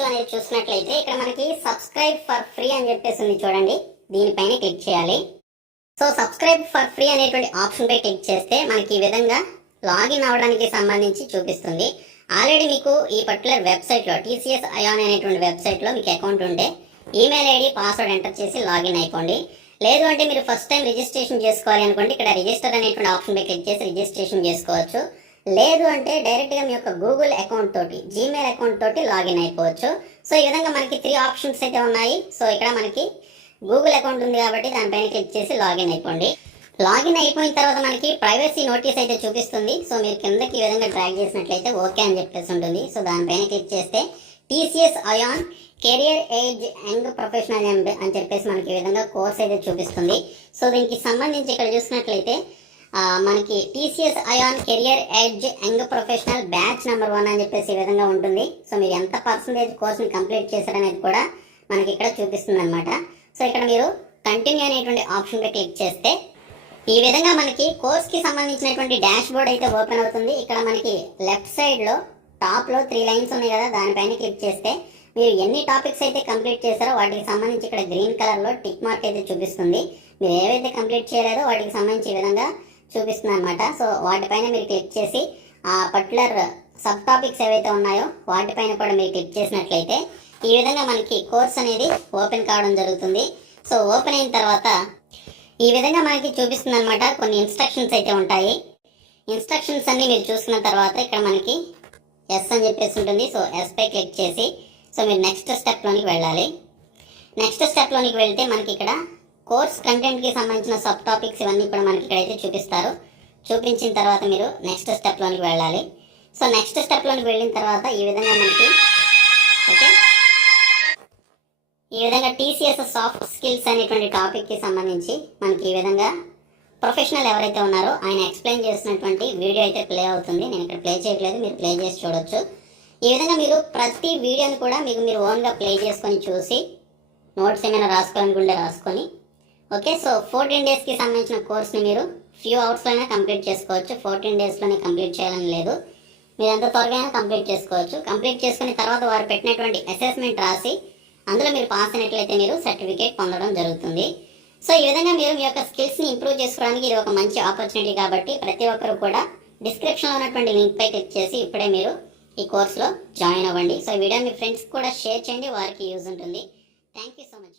అనేది చూసినట్లయితే ఇక్కడ మనకి సబ్స్క్రైబ్ ఫర్ ఫ్రీ అని చెప్పేసి ఉంది చూడండి. దీనిపైన క్లిక్ చేయాలి. సో సబ్స్క్రైబ్ ఫర్ ఫ్రీ అనేటువంటి ఆప్షన్ పై క్లిక్ చేస్తే మనకి ఈ విధంగా లాగిన్ అవడానికి సంబంధించి చూపిస్తుంది. ఆల్రెడీ మీకు ఈ పర్టికులర్ వెబ్సైట్లో TCS ion అనేటువంటి వెబ్సైట్లో మీకు అకౌంట్ ఉంటే ఈమెయిల్ ఐడి పాస్వర్డ్ ఎంటర్ చేసి లాగిన్ అయిపోండి. లేదు అంటే మీరు ఫస్ట్ టైం రిజిస్ట్రేషన్ చేసుకోవాలి అనుకోండి, ఇక్కడ రిజిస్టర్ అనేటువంటి ఆప్షన్ పై క్లిక్ చేసి రిజిస్ట్రేషన్ చేసుకోవచ్చు. లేదు అంటే డైరెక్ట్గా మీ యొక్క గూగుల్ అకౌంట్ తోటి, జీమెయిల్ అకౌంట్ తోటి లాగిన్ అయిపోవచ్చు. సో ఈ విధంగా మనకి 3 ఆప్షన్స్ అయితే ఉన్నాయి. సో ఇక్కడ మనకి గూగుల్ అకౌంట్ ఉంది కాబట్టి దానిపైన క్లిక్ చేసి లాగిన్ అయిపోండి. లాగిన్ అయిపోయిన తర్వాత మనకి ప్రైవసీ నోటీస్ అయితే చూపిస్తుంది. సో మీరు కిందకి ఈ విధంగా డ్రాగ్ చేసినట్లయితే ఓకే అని చెప్పేసి ఉంటుంది. సో దానిపైన క్లిక్ చేస్తే TCS ion career age young professional అని చెప్పేసి మనకి ఈ విధంగా కోర్స్ అయితే చూపిస్తుంది. సో దీనికి సంబంధించి ఇక్కడ చూసినట్లయితే మనకి TCS ion career age young professional batch number 1 అని చెప్పేసి ఈ విధంగా ఉంటుంది. సో మీరు ఎంత పర్సంటేజ్ కోర్స్ని కంప్లీట్ చేశారనేది కూడా మనకి ఇక్కడ చూపిస్తుంది అనమాట. సో ఇక్కడ మీరు కంటిన్యూ అనేటువంటి ఆప్షన్ పై క్లిక్ చేస్తే ఈ విధంగా మనకి కోర్స్కి సంబంధించినటువంటి డాష్ బోర్డ్ అయితే ఓపెన్ అవుతుంది. ఇక్కడ మనకి లెఫ్ట్ సైడ్లో టాప్లో 3 లైన్స్ ఉన్నాయి కదా, దానిపైన క్లిక్ చేస్తే మీరు ఎన్ని టాపిక్స్ అయితే కంప్లీట్ చేశారో వాటికి సంబంధించి ఇక్కడ గ్రీన్ కలర్లో టిక్ మార్క్ అయితే చూపిస్తుంది. మీరు ఏవైతే కంప్లీట్ చేయలేదో వాటికి సంబంధించి ఈ విధంగా చూపిస్తుంది అనమాట. సో వాటిపైన మీరు క్లిక్ చేసి ఆ పర్టికులర్ సబ్ టాపిక్స్ ఏవైతే ఉన్నాయో వాటిపైన కూడా మీరు క్లిక్ చేసినట్లయితే ఈ విధంగా మనకి కోర్స్ అనేది ఓపెన్ కావడం జరుగుతుంది. సో ఓపెన్ అయిన తర్వాత ఈ విధంగా మనకి చూపిస్తుంది అనమాట. కొన్ని ఇన్స్ట్రక్షన్స్ అయితే ఉంటాయి. ఇన్స్ట్రక్షన్స్ అన్ని మీరు చూసుకున్న తర్వాత ఇక్కడ మనకి ఎస్ అని చెప్పేసి ఉంటుంది. సో ఎస్ పై క్లిక్ చేసి సో మీరు నెక్స్ట్ స్టెప్లోనికి వెళ్ళాలి. నెక్స్ట్ స్టెప్లోనికి వెళ్తే మనకి ఇక్కడ కోర్స్ కంటెంట్కి సంబంధించిన సబ్ టాపిక్స్ ఇవన్నీ కూడా మనకి ఇక్కడైతే చూపిస్తారు. చూపించిన తర్వాత మీరు నెక్స్ట్ స్టెప్లోనికి వెళ్ళాలి. సో నెక్స్ట్ స్టెప్లోనికి వెళ్ళిన తర్వాత ఈ విధంగా మనకి ఓకే ఈ విధంగా TCS సాఫ్ట్ స్కిల్స్ అనేటువంటి టాపిక్కి సంబంధించి మనకి ఈ విధంగా ప్రొఫెషనల్ ఎవరైతే ఉన్నారో ఆయన ఎక్స్ప్లెయిన్ చేసినటువంటి వీడియో అయితే ప్లే అవుతుంది. నేను ఇక్కడ ప్లే చేయట్లేదు, మీరు ప్లే చేసి చూడొచ్చు. ఈ విధంగా మీరు ప్రతి వీడియోని కూడా మీరు ఓన్గా ప్లే చేసుకొని చూసి నోట్స్ ఏమైనా రాసుకోవాలనుకుంటే రాసుకొని ఓకే. సో 14 డేస్కి సంబంధించిన కోర్స్ని మీరు ఫ్యూ అవర్స్లోనే కంప్లీట్ చేసుకోవచ్చు. 14 డేస్లోనే కంప్లీట్ చేయాలని లేదు, మీరు ఎంత త్వరగా కంప్లీట్ చేసుకోవచ్చు. కంప్లీట్ చేసుకుని తర్వాత వారు పెట్టినటువంటి అసెస్మెంట్ రాసి అందులో మీరు పాస్ అయినట్లయితే మీరు సర్టిఫికేట్ పొందడం జరుగుతుంది. సో ఈ విధంగా మీరు మీ యొక్క స్కిల్స్ని ఇంప్రూవ్ చేసుకోవడానికి ఇది ఒక మంచి ఆపర్చునిటీ కాబట్టి ప్రతి ఒక్కరు కూడా డిస్క్రిప్షన్లో ఉన్నటువంటి లింక్ పై క్లిక్ చేసి ఇప్పుడే మీరు ఈ కోర్సులో జాయిన్ అవ్వండి. సో ఈ వీడియో మీ ఫ్రెండ్స్ కూడా షేర్ చేయండి, వారికి యూజ్ ఉంటుంది. Thank you so much.